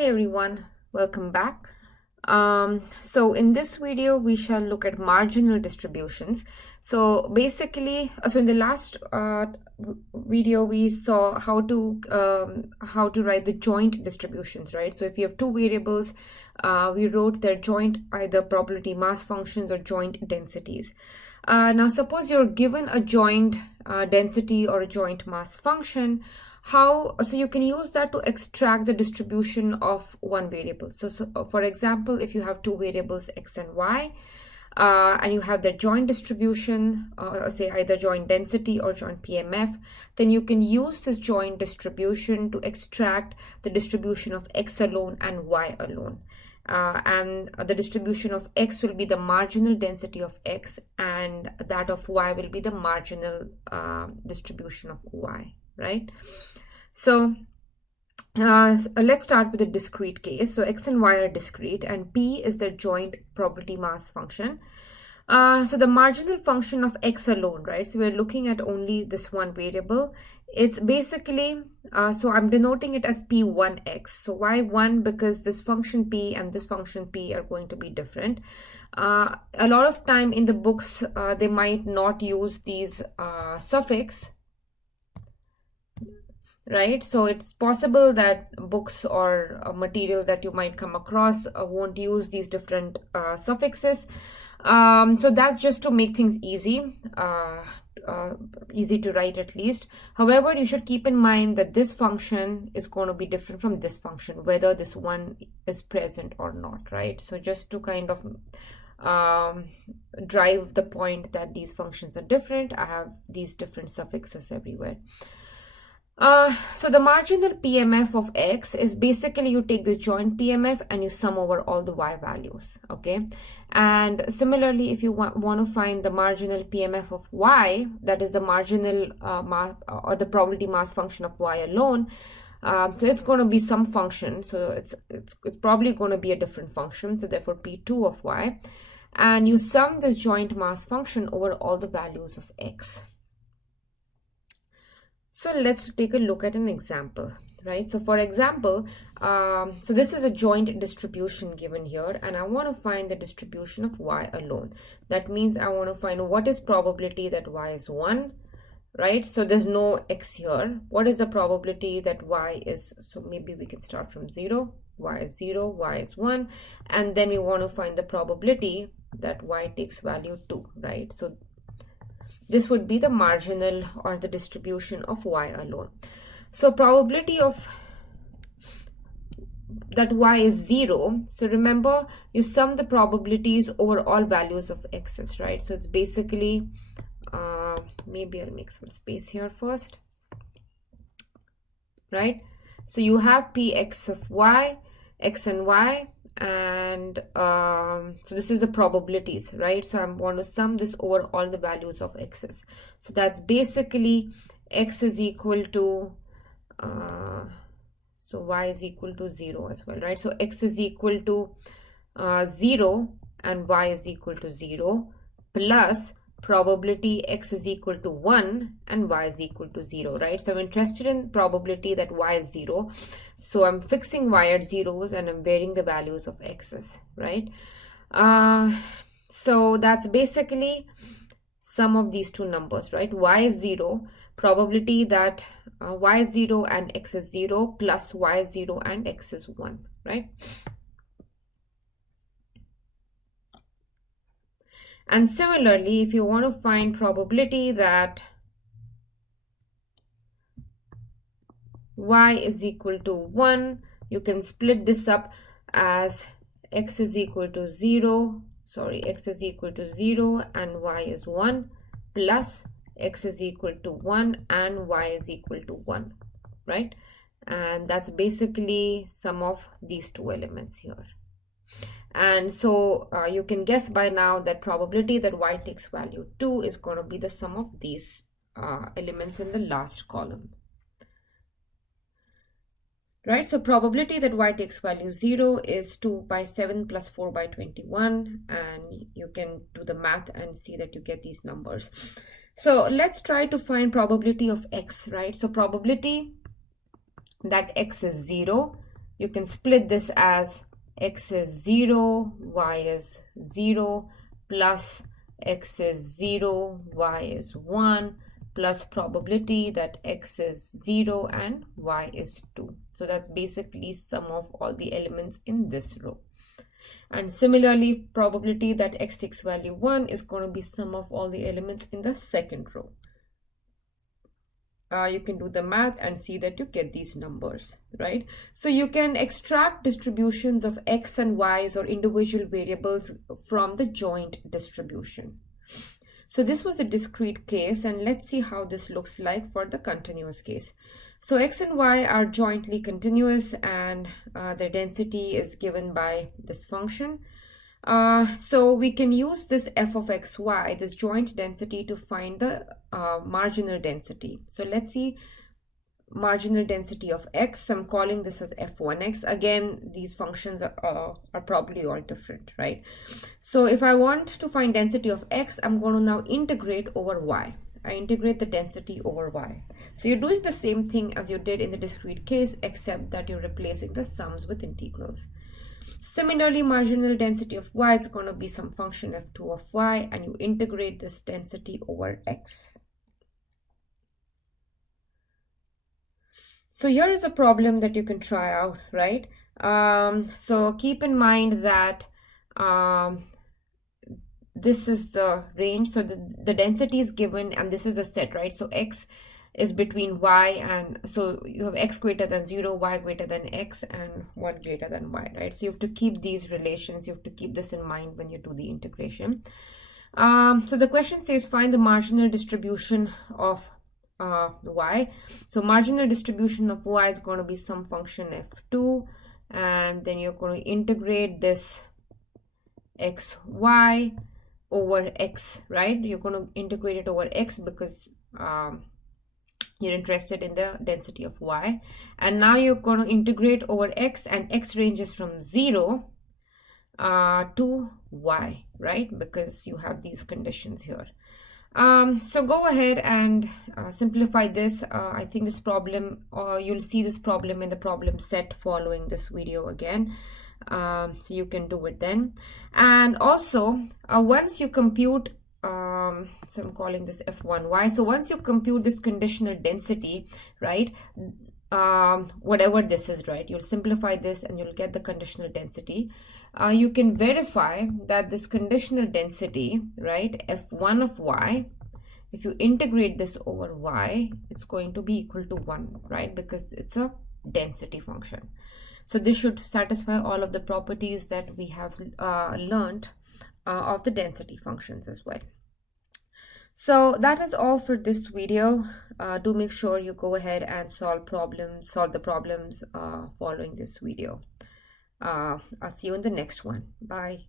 Hey everyone, welcome back. So in this video, we shall look at marginal distributions. So basically, in the last video, we saw how to write the joint distributions, right? So if you have two variables, we wrote their joint either probability mass functions or joint densities. Now, suppose you're given a joint density or a joint mass function. So you can use that to extract the distribution of one variable. So for example, if you have two variables x and y, and you have their joint distribution, say either joint density or joint PMF, then you can use this joint distribution to extract the distribution of x alone and y alone. And the distribution of x will be the marginal density of x, and that of y will be the marginal distribution of y, right? So let's start with a discrete case. So x and y are discrete, and p is their joint probability mass function. So the marginal function of x alone, right? So we're looking at only this one variable. It's basically, so I'm denoting it as p1x. So why 1? Because this function p and this function p are going to be different. A lot of time in the books, they might not use these suffix, right? So it's possible that books or material that you might come across won't use these different suffixes. So that's just to make things easy to write at least. However, you should keep in mind that this function is going to be different from this function, whether this one is present or not, right? So just to kind of drive the point that these functions are different, I have these different suffixes everywhere. So the marginal PMF of x is basically you take this joint PMF and you sum over all the y values, okay? And similarly, if you want to find the marginal PMF of y, that is the marginal or the probability mass function of y alone, so it's going to be some function. So it's probably going to be a different function. So therefore, p2 of y, and you sum this joint mass function over all the values of x. So let's take a look at an example, right? So for example, so this is a joint distribution given here, and I want to find the distribution of y alone. That means I want to find what is probability that y is 1, right? So there's no x here. What is the probability that y is, so maybe we can start from 0, y is 0, y is 1, and then we want to find the probability that y takes value 2, right? So this would be the marginal or the distribution of y alone. So probability of that y is 0. So remember, you sum the probabilities over all values of x's, right? So it's basically, maybe I'll make some space here first, right? So you have px of y, x and y, and so this is the probabilities, right? So I want to sum this over all the values of x's. So that's basically x is equal to so y is equal to 0 as well, right? So x is equal to 0 and y is equal to 0 plus probability x is equal to 1 and y is equal to 0, right? So I'm interested in probability that y is 0. So I'm fixing y at zeros and I'm varying the values of x's, right? So that's basically sum of these two numbers, right? Y is 0, probability that y is 0 and x is 0 plus y is 0 and x is 1, right? And similarly, if you want to find probability that y is equal to 1, you can split this up as x is equal to 0 and y is 1 plus x is equal to 1 and y is equal to 1, right? And that's basically sum of these two elements here. And so you can guess by now that probability that y takes value 2 is going to be the sum of these elements in the last column, right? So probability that y takes value 0 is 2 by 7 plus 4 by 21, and you can do the math and see that you get these numbers. So let's try to find probability of x, right? So probability that x is 0 you can split this as x is 0, y is 0, plus x is 0, y is 1, plus probability that x is 0 and y is 2. So that's basically sum of all the elements in this row. And similarly, probability that x takes value 1 is going to be sum of all the elements in the second row. You can do the math and see that you get these numbers, right? So you can extract distributions of x and y's or individual variables from the joint distribution. So this was a discrete case, and let's see how this looks like for the continuous case. So x and y are jointly continuous, and their density is given by this function. So we can use this f of xy, this joint density, to find the marginal density. So let's see marginal density of x. So I'm calling this as f1x. Again, these functions are probably all different, right? So if I want to find density of x, I'm going to now integrate over y. I integrate the density over y. So you're doing the same thing as you did in the discrete case, except that you're replacing the sums with integrals. Similarly, marginal density of y is going to be some function f2 of y, and you integrate this density over x. So here is a problem that you can try out, right? So keep in mind that this is the range. So the density is given, and this is the set, right? So x is between y, and so you have x greater than 0, y greater than x, and 1 greater than y, right? So you have to keep these relations, you have to keep this in mind when you do the integration. So the question says find the marginal distribution of y. So marginal distribution of y is going to be some function f2, and then you're going to integrate this xy over x, right? You're going to integrate it over x because you're interested in the density of y. And now you're going to integrate over x, and x ranges from 0 to y, right? Because you have these conditions here. So go ahead and simplify this. I think this problem, you'll see this problem in the problem set following this video again. So you can do it then. And also, once you compute, so I'm calling this f1y. So once you compute this conditional density, right, whatever this is, right, you'll simplify this and you'll get the conditional density. You can verify that this conditional density, right, f1 of y, if you integrate this over y, it's going to be equal to 1, right, because it's a density function. So this should satisfy all of the properties that we have learned of the density functions as well. So that is all for this video. Do make sure you go ahead and solve the problems following this video. I'll see you in the next one. Bye.